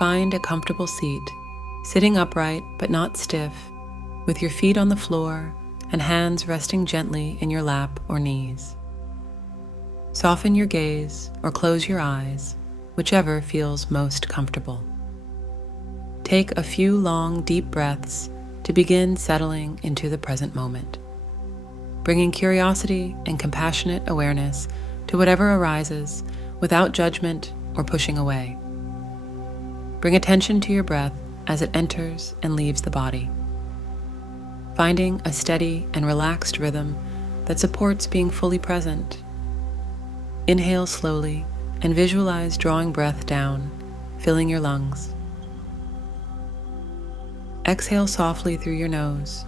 Find a comfortable seat, sitting upright but not stiff, with your feet on the floor and hands resting gently in your lap or knees. Soften your gaze or close your eyes, whichever feels most comfortable. Take a few long, deep breaths to begin settling into the present moment, bringing curiosity and compassionate awareness to whatever arises without judgment or pushing away. Bring attention to your breath as it enters and leaves the body, finding a steady and relaxed rhythm that supports being fully present. Inhale slowly and visualize drawing breath down, filling your lungs. Exhale softly through your nose.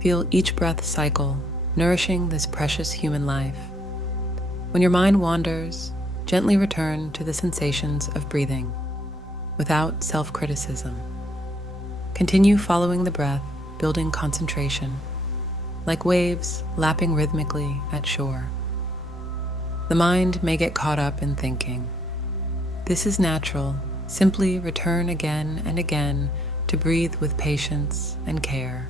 Feel each breath cycle, nourishing this precious human life. When your mind wanders, gently return to the sensations of breathing, without self-criticism. Continue following the breath, building concentration, like waves lapping rhythmically at shore. The mind may get caught up in thinking. This is natural. Simply return again and again to breathe with patience and care.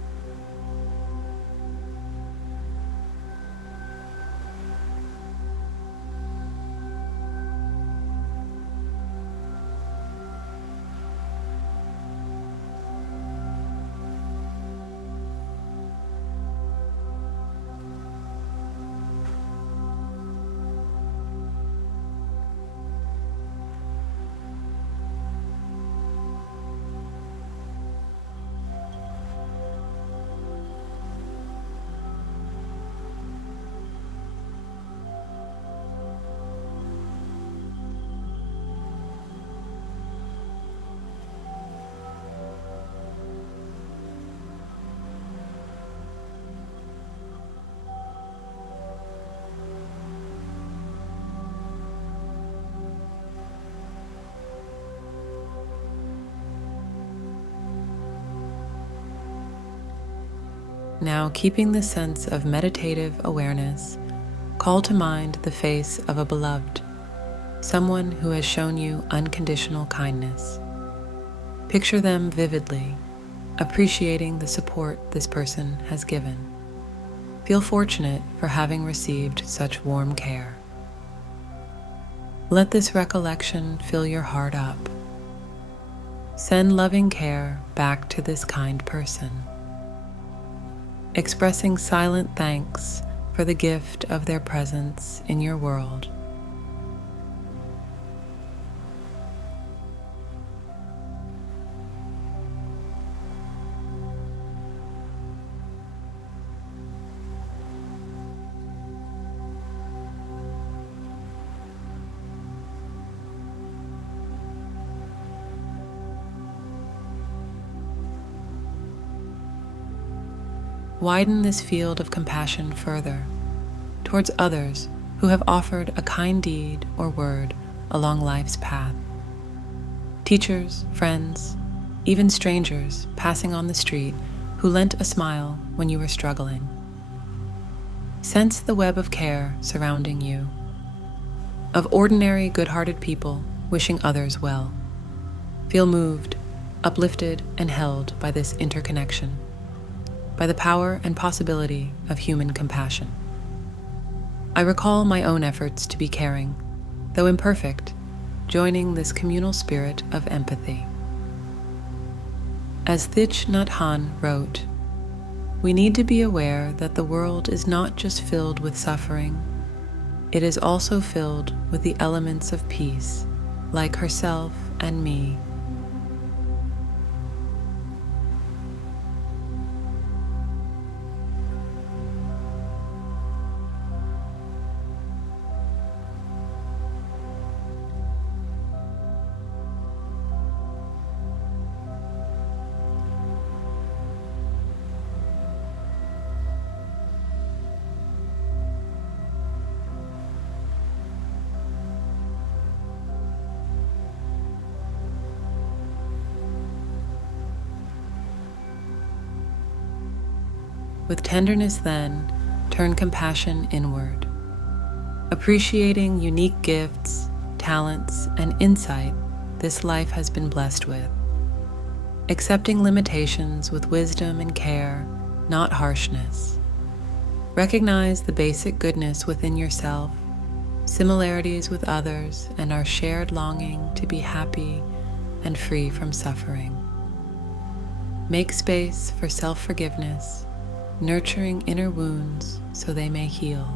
Now, keeping the sense of meditative awareness, call to mind the face of a beloved, someone who has shown you unconditional kindness. Picture them vividly, appreciating the support this person has given. Feel fortunate for having received such warm care. Let this recollection fill your heart up. Send loving care back to this kind person, expressing silent thanks for the gift of their presence in your world. Widen this field of compassion further, towards others who have offered a kind deed or word along life's path. Teachers, friends, even strangers passing on the street who lent a smile when you were struggling. Sense the web of care surrounding you, of ordinary good-hearted people wishing others well. Feel moved, uplifted, and held by this interconnection, by the power and possibility of human compassion. I recall my own efforts to be caring, though imperfect, joining this communal spirit of empathy. As Thich Nhat Hanh wrote, we need to be aware that the world is not just filled with suffering, it is also filled with the elements of peace, like herself and me. With tenderness, then, turn compassion inward, appreciating unique gifts, talents, and insight this life has been blessed with, accepting limitations with wisdom and care, not harshness. Recognize the basic goodness within yourself, similarities with others, and our shared longing to be happy and free from suffering. Make space for self-forgiveness, nurturing inner wounds so they may heal.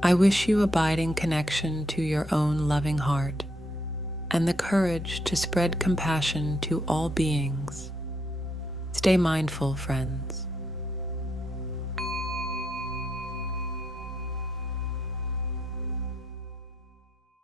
I wish you abiding connection to your own loving heart and the courage to spread compassion to all beings. Stay mindful, friends.